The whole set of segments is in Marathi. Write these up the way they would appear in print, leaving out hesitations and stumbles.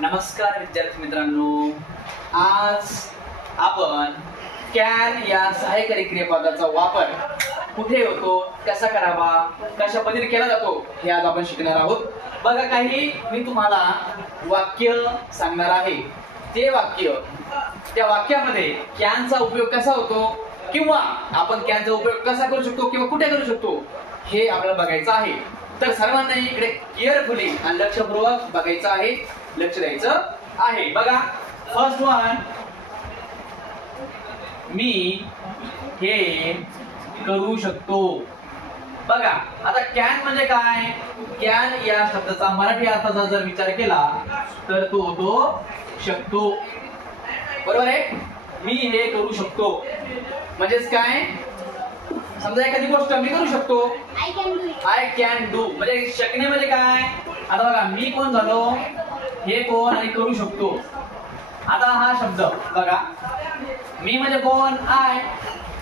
नमस्कार विद्यार्थी मित्रांनो, आज आपण कॅन या सहाय्यकारी क्रियापदाचा वापर कुठे होतो, कसा करावा, कशा पद्धतीने केला जातो हे आज आपण शिकणार आहोत. बघा, काही मी तुम्हाला वाक्य सांगणार आहे. ते वाक्य, त्या वाक्यामध्ये कॅनचा उपयोग कसा होतो किंवा आपण कॅनचा उपयोग कसा करू शकतो किंवा कुठे करू शकतो हे आपल्याला बघायचं आहे. तर सर्वांना इकडे केअरफुली आणि लक्षपूर्वक बघायचं आहे, लक्ष द्यायचं आहे. बघा, फर्स्ट वन, मी हे करू शकतो. बघा, आता कॅन म्हणजे काय? कॅन या शब्दाचा मराठी अर्थाचा जर विचार केला तर तो होतो शकतो. बरोबर आहे? मी हे करू शकतो म्हणजेच काय? समजा एखादी गोष्ट मी करू शकतो, आय कॅन डू. म्हणजे शकणे म्हणजे काय? आता बघा, मी कोण झालो, हे कोण आणि करू शकतो. आता हा शब्द बघा, मी म्हणजे कोण? आय.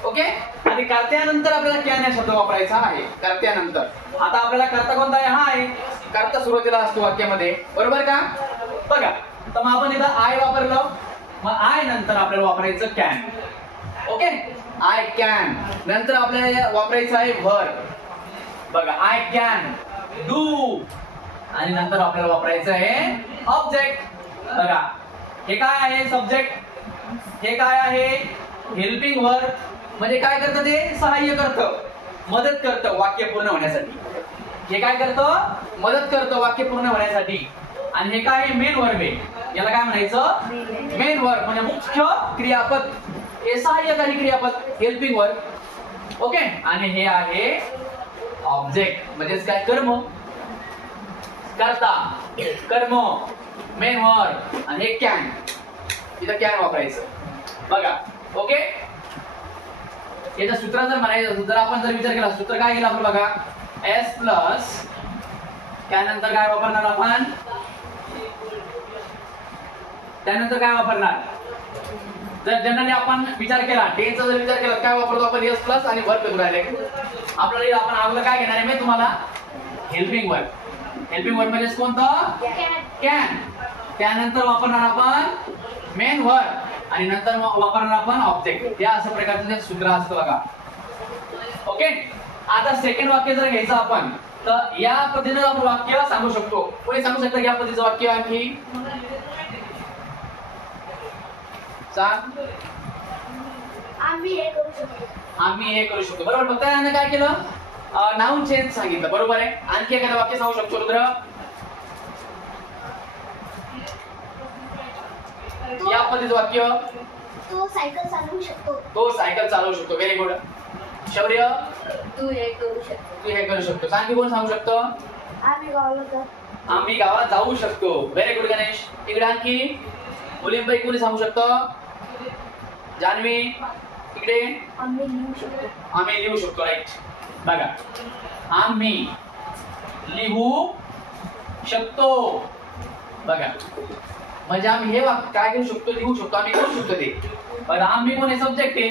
ओके. आणि कर्त्यानंतर आपल्याला कॅन हा शब्द वापरायचा आहे. कर्त्यानंतर आता आपल्याला कर्ता कोणता आहे? हाय. कर्ता सुरुवातीला असतो वाक्यामध्ये, बरोबर का? बघा, तर मग आपण इथं आय वापरलं, मग आय नंतर आपल्याला वापरायचं कॅन. ओके. आय कॅन नंतर आपल्याला वापरायचं आहे व्हर. बघा, आय कॅन डू आणि नंतर आपल्याला वापरायचं आहे ऑब्जेक्ट. बघा, हे काय आहे? सब्जेक्ट. हे काय आहे? Helping verb. म्हणजे काय करतं? ते सहाय्य करतं, मदत करतं वाक्य पूर्ण होण्यासाठी. हे काय करतं? मदत करतं वाक्य पूर्ण होण्यासाठी. आणि हे काय? मेन वर्ब आहे. याला काय म्हणायचं? मेन वर्ब म्हणजे मुख्य क्रियापद. हे सहाय्यकारी क्रियापद, हेल्पिंग वर्ब. ओके. आणि हे आहे ऑब्जेक्ट म्हणजेच काय? कर्म. करता, कर्म, मेन वर्ब. आणि हे कॅन, इथं कॅन वापरायचं. बघा, ओके. याचं सूत्र जर म्हणायचं, जर आपण जर विचार केला, सूत्र काय केलं आपण? बघा, एस प्लस त्यानंतर काय वापरणार आपण? त्यानंतर काय वापरणार? जर जनरली आपण विचार केला, टेनचा जर विचार केला, काय वापरतो आपण? एस प्लस आणि वर्ब करून राहिले. आपल्याला आपण अगोदर काय घेणार आहे मी तुम्हाला? Helping verb. हेल्पिंग वर्ब म्हणजे कोणतं? कॅन. त्यानंतर वापरणार आपण मेन वर्ब आणि नंतर वापरणार आपण ऑब्जेक्ट. या असं प्रकारचं सूत्र असतं बघा. ओके. आता सेकंड वाक्य जर घ्यायचं आपण, तर या पद्धतीने आपण वाक्य सांगू शकतो. कोणी सांगू शकतं या पद्धतीचं वाक्य? आणखी सांग. आम्ही हे करू शकतो. आम्ही हे करू शकतो. बरोबर. फक्त याने काय केलं? नाउन चेंज सांगितलं. बरोबर आहे. आणखी एखादं वाक्य सांगू शकतो रुद्र? या पद्धतीचं वाक्य. तो सायकल चालवू शकतो. तो सायकल चालवू शकतो. Very good. शौर्य, तू हे करू शकतो. तू हे करू शकतो. आणखी कोण सांगू शकतो? आम्ही गावाला जाऊ. आम्ही गावात जाऊ शकतो. Very good Ganesh. इकडे आणखी मुलींपैकी कोणी सांगू शकतं? जान्हवी, इकडे. आम्ही लिहू शकतो. आम्ही लिहू शकतो. राईट. बघा, आम्ही लिहू शकतो. बघा, म्हणजे आम्ही हे वाक्य काय करू शकतो? लिहू शकतो. आम्ही करू शकतो ते. पण आम्ही कोण? सब्जेक्ट आहे.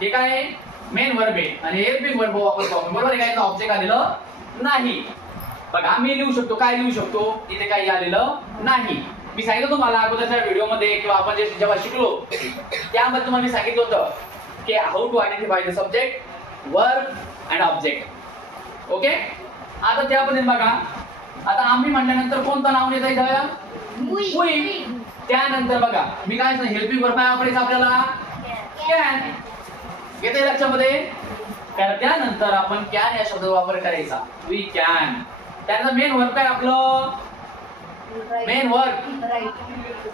हे काय आहे? मेन वर्ब आहे. आणि हेल्पिंग वर्ब वापरतो आपण. बरोबर आहे. काय ऑब्जेक्ट आलेलं नाही. बघा, आम्ही लिहू शकतो. काय लिहू शकतो? इथे काही आलेलं नाही. मी सांगितलं तुम्हाला अगोदरच्या व्हिडिओमध्ये किंवा आपण जेव्हा शिकलो त्यामध्ये तुम्हाला मी सांगितलं होतं की how to identify the subject, verb and object. Okay. आता त्या पद्धतीने बघा, आता आम्ही म्हटल्यानंतर कोणतं नाव येतं इथं? वी. त्यानंतर बघा, मी काय सांगितलं? हेल्पिंग वर्ब काय वापरायचं आपल्याला? कॅन. येते लक्षामध्ये? त्यानंतर आपण कॅन या शब्दाचा वापर करायचा. We can. त्यानंतर मेन वर्ब काय आपलं? मेन वर्ब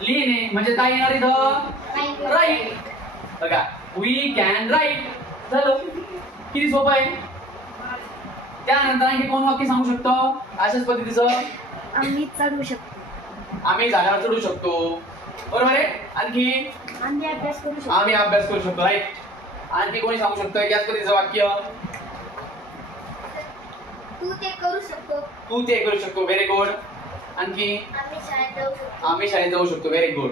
लिहिणे म्हणजे काय येणार इथं? राईट. बघा, वी कॅन राईट. झालं. किती सोपं आहे. त्यानंतर आणखी कोण वाक्य सांगू शकतो अशाच पद्धतीचं? आम्ही चढू शकतो. आम्ही झाडावर चढू शकतो. बरोबर आहे. आणखी आम्ही अभ्यास करू शकतो. आम्ही अभ्यास करू शकतो. राईट. आणखी कोणी सांगू शकतं याच पद्धतीचं वाक्य? तू ते करू शकतो. तू ते करू शकतो. Very good. आणखी आम्ही शाळेत जाऊ शकतो. आम्ही शाळेत जाऊ शकतो. Very good.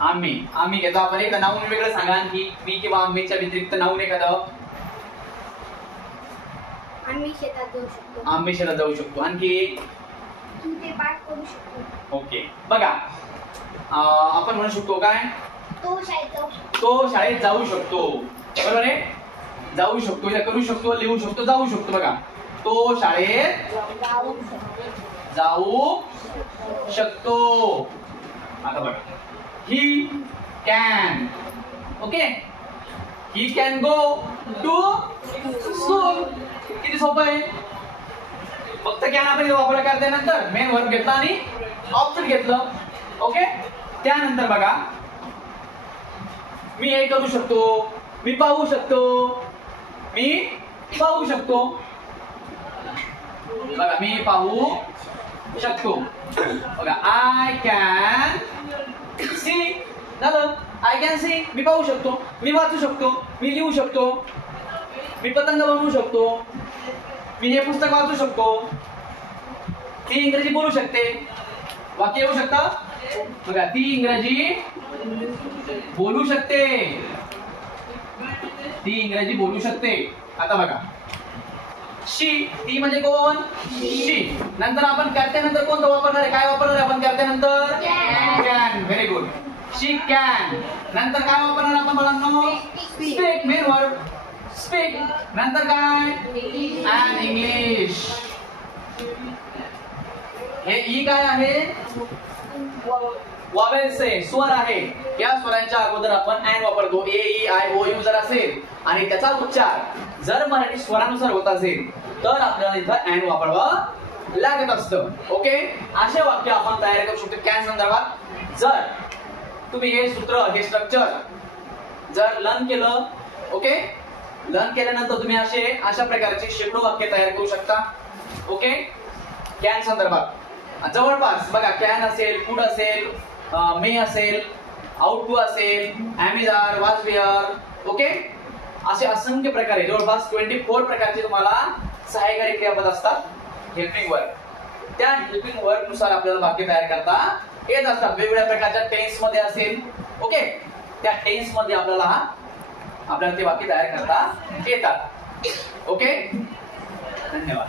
आम्ही घेतो आपण. एकदा नाऊन वेगळं सांगा. आणखी मी किंवा आम्हीच्या व्यतिरिक्त नाऊन एखादं? आम्ही शेतात जाऊ शकतो. आम्ही शेतात जाऊ शकतो. आणखी तू ते पाठ करू शकतो. ओके बघा, आपण म्हणू शकतो काय, तो शाळेत जाऊ शकतो. तो शाळेत जाऊ शकतो. बरोबर आहे, जाऊ शकतो, या करू शकतो, लिहू शकतो, जाऊ शकतो. बघा, तो शाळेत जाऊ शकतो. जाऊ शकतो. आता बघा, he can. Okay, he can go to school. किती सोपं आहे. फक्त कॅन आपण वापर करल्यानंतर मेन वर्ब घेतला आणि ऑप्शन घेतलं. ओके, त्यानंतर बघा, मी हे करू शकतो, मी पाहू शकतो, मी पाहू शकतो. बघा, मी पाहू शकतो. बघा, आय कॅन सी. झालं, आय कॅन सी. मी पाहू शकतो, मी वाचू शकतो, मी लिहू शकतो, मी पतंग बनवू शकतो, मी हे पुस्तक वाचू शकतो. ती इंग्रजी बोलू शकते. वाक्य येऊ शकतं. बघा, ती इंग्रजी बोलू शकते. ती इंग्रजी बोलू शकते. आता बघा, शी, ती म्हणजे कोण, शी. नंतर आपण करत्यानंतर कोणतं वापरणार आहे, काय वापरणार आहे आपण करत्यानंतर, can. Very good, she can. नंतर काय वापरणार आपण मुलांनो, स्पीक. Main word speak. नंतर काय, अँड इंग्लिश. हे ई काय आहे, वॉवेल्स आहे, स्वर आहे. या स्वरांच्या अगोदर आपण अँड वापरतो. ए ई आय ओ यू जर असेल आणि त्याचा उच्चार जर मराठी स्वरानुसार होत असेल तर आपल्याला इथं अँड वापरावं लागत असतं. ओके, असे वाक्य आपण तयार करू शकतो कॅन संदर्भात. जर तुम्ही हे सूत्र, हे स्ट्रक्चर जर लर्न केलं, ओके, लर्न केल्यानंतर तुम्ही अशा प्रकारचे शेकडो वाक्य तयार करू शकता. ओके, कॅन संदर्भात जवळपास बघा, कॅन असेल, कुड असेल, मे असेल, आउट टू असेल, ॲमेझॉन, वाज वेअर. ओके, असे असंख्य प्रकारे जवळपास 24 प्रकारचे तुम्हाला सहाय्यकारी क्रियापद असतात हेल्पिंग वर्ब. त्या हेल्पिंग वर्ब नुसार आपल्याला वाक्य तयार करता येत असतात. वेगवेगळ्या प्रकारच्या टेन्स मध्ये असेल. ओके, त्या टेन्स मध्ये आपल्याला ते वाक्य तयार करता येतात. ओके, धन्यवाद.